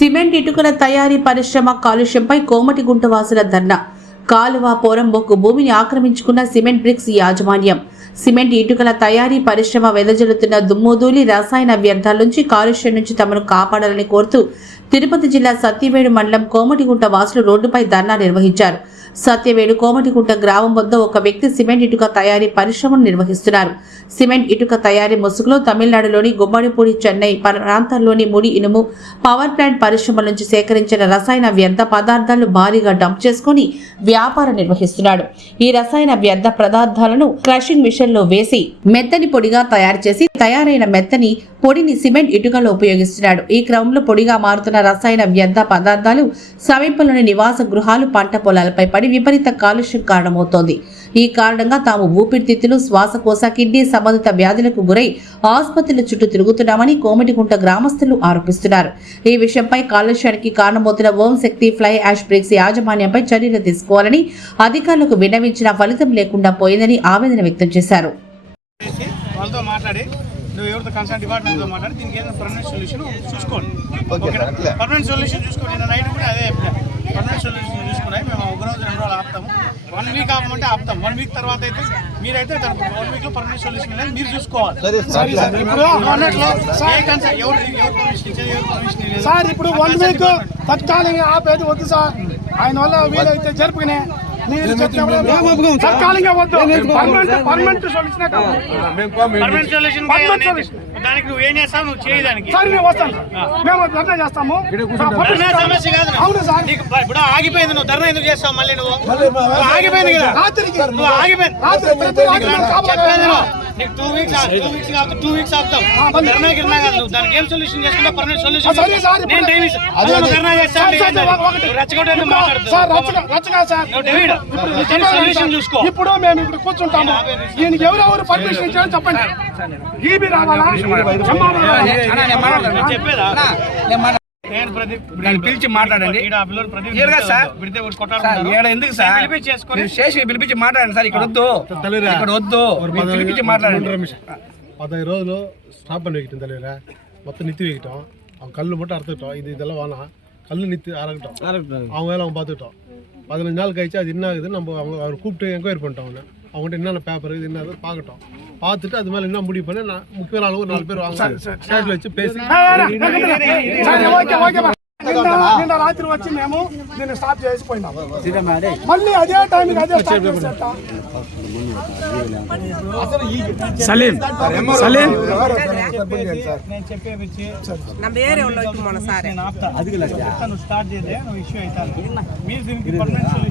Cement ఇటుకల తయారీ పరిశ్రమ కాలుష్యంపై కోమటిగుంట వాసుల ధర్నా. కాలువ పోరంబొక్కు భూమిని ఆక్రమించుకున్న సిమెంట్ బ్రిక్స్ యాజమాన్యం. సిమెంట్ ఇటుకల తయారీ పరిశ్రమ వెదజల్లుతున్న దుమ్ముధూళి రసాయన వ్యర్థాల నుంచి కాలుష్యం నుంచి తమను కాపాడాలని కోరుతూ తిరుపతి జిల్లా సత్యవేడు మండలం కోమటిగుంట వాసులు రోడ్డుపై ధర్నా నిర్వహించారు. సత్యవేడు కోమటిగుంట గ్రామం వద్ద ఒక వ్యక్తి సిమెంట్ ఇటుక తయారీ పరిశ్రమను నిర్వహిస్తున్నారు. సిమెంట్ ఇటుక తయారీ ముసుగులో తమిళనాడులోని గుమ్మడిపూడి, చెన్నై ప్రాంతాల్లోని ముడి ఇనుము పవర్ ప్లాంట్ పరిశ్రమల నుంచి సేకరించిన రసాయన వ్యర్థ పదార్థాలను భారీగా డంప్ చేసుకుని వ్యాపారం నిర్వహిస్తున్నాడు. ఈ రసాయన వ్యర్థ పదార్థాలను క్రషింగ్ మిషన్ లో వేసి మెత్తని పొడిగా తయారు చేసి తయారైన మెత్తని పొడిని సిమెంట్ ఇటుకలో ఉపయోగిస్తున్నాడు. ఈ క్రమంలో పొడిగా మారుతున్న రసాయన వ్యర్థ పదార్థాలు సమీపంలోని నివాస గృహాలు, పంట పొలాలపై పడి విపరీత కాలుష్యం కారణమవుతోంది. ఈ కారణంగా తాము ఊపిరితిత్తులు, శ్వాసకోశ, కిడ్నీ సంబంధిత వ్యాధులకు గురై ఆసుపత్రుల చుట్టూ తిరుగుతున్నామని కోమటిగుంట గ్రామస్తులు ఆరోపిస్తున్నారు. ఈ విషయంపై కాలుష్యానికి కారణమవుతున్న ఓం శక్తి ఫ్లై యాష్ బ్రిక్స్ యాజమాన్యంపై చర్యలు తీసుకోవాలని అధికారులకు విన్నవించిన ఫలితం లేకుండా పోయిందని ఆవేదన వ్యక్తం చేశారు. ఎవరితో కన్సర్న్ డిపార్ట్మెంట్తో మాట్లాడి దీనికి ఏదైనా పర్మనెంట్ సొల్యూషన్ చూసుకోండి. పర్మనెంట్ సొల్యూషన్ చూసుకోండి. నేను నైట్ కూడా అదే పర్మనెంట్ సొల్యూషన్ చూసుకున్నాయి. మేము ఒక రోజు 2 రోజులు ఆపుతాము. 1 వీక్ ఆపమంటే ఆపుతాం. 1 వీక్ తర్వాత అయితే మీరైతే 1 వీక్ లో పర్మనెంట్ సొల్యూషన్ లేదు, మీరు చూసుకోవాలి. ఇప్పుడు 1 వీక్ తత్కాలంగా ఆపేది వద్దు సార్. ఆయన వల్ల వీలైతే జరుపుకునే తత్కాలంగా వద్దు. పర్మనెంట్ సొల్యూషన్ దానికి నువ్వు ఏం చేస్తావు, నువ్వు చేయడానికి వస్తాను. మేము ధర్నా చేస్తాము. సమస్య కాదు. అవును సార్, ఇప్పుడు ఆగిపోయింది. నువ్వు ధర్నా ఎందుకు చేస్తావు? మళ్ళీ నువ్వు ఆగిపోయింది కదా, నువ్వు ఆగిపోయింది. నీకు 2 వీక్స్ ఆపుతాం. ధర్నా గిర్నా కాదు. నువ్వు దానికి ఏం సొల్యూషన్ చేసుకుంటా? పర్మనెంట్ సొల్యూషన్ నేను ధర్నా చేస్తాను. ఇప్పుడు మేము ఇక్కడ కూర్చుంటాము. ఈయనకి ఎవరెవరు పర్మిషన్ ఇచ్చారని చెప్పండి. ఈబీ రావాలా? చెప్పేదా? పిలిచి మాట్లాడండి. ఎందుకు సార్ స్టేషన్ పిలిపించి మాట్లాడండి సార్. ఇక్కడ వద్దు, ఇక్కడ వద్దు, పిలిపించి మాట్లాడండి. 15 రోజులు స్టాప్ பண்ணி வைக்கிட்டோம் தலைவரை. மொத்தம் நிறுத்தி வைக்கிட்டோம். அவங்க கல் மட்டும் அறுத்துக்கிட்டோம். இதெல்லாம் வேணாம். கல் நிறுத்தி அறக்கிட்டோம். அவங்க வேலை அவங்க பார்த்துக்கிட்டோம். 15 நாள் கழிச்சு அது என்ன ஆகுது நம்ம அவர் கூப்பிட்டு என்கொயரி பண்ணிட்டோம். அவங்ககிட்ட என்னென்ன பேப்பர் இது என்ன பார்க்கட்டும். பார்த்துட்டு அது மேலே என்ன முடிவு பண்ணி முக்கியமான அளவு 4 பேர் வாங்க ஸ்டேஷன்ல வச்சு பேசி నిన్న రాత్రి వచ్చి మేము దీన్ని స్టాప్ చేసిపోయినాం. మళ్ళీ అదే టైంకి అదే సలీం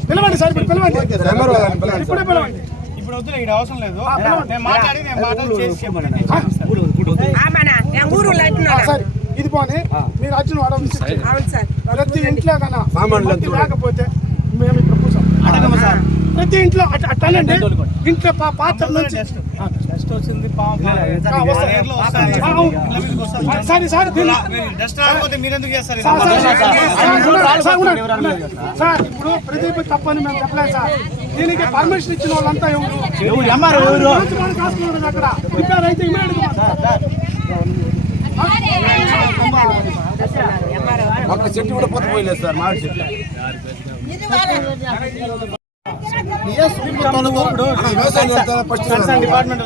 పిలవండి సార్, పిలవండి. ఇప్పుడు వద్దు, ఇక్కడ అవసరం లేదు. సరే, ఇది పోనీ మీరు వచ్చిన ప్రతి ఇంట్లో కన్నా లేకపోతే మేము ఇక్కడ కూర్చోం. ప్రతి ఇంట్లో అట్టండి. ఇంట్లో పాత్ర నుంచి వచ్చింది. సరే సార్, మీరెందుకు చేస్తారు సార్? ఇప్పుడు ప్రదీప్ తప్పని మేము చెప్పలేదు సార్. దీనికి పర్మిషన్ ఇచ్చిన వాళ్ళంతా ఎవరు? అక్కడ రిపేర్ అయితే ఒక చెట్టు కూడా పోతే పోయలేదు సార్. మామిడి చెట్టు டிபார்ட்மெண்ட்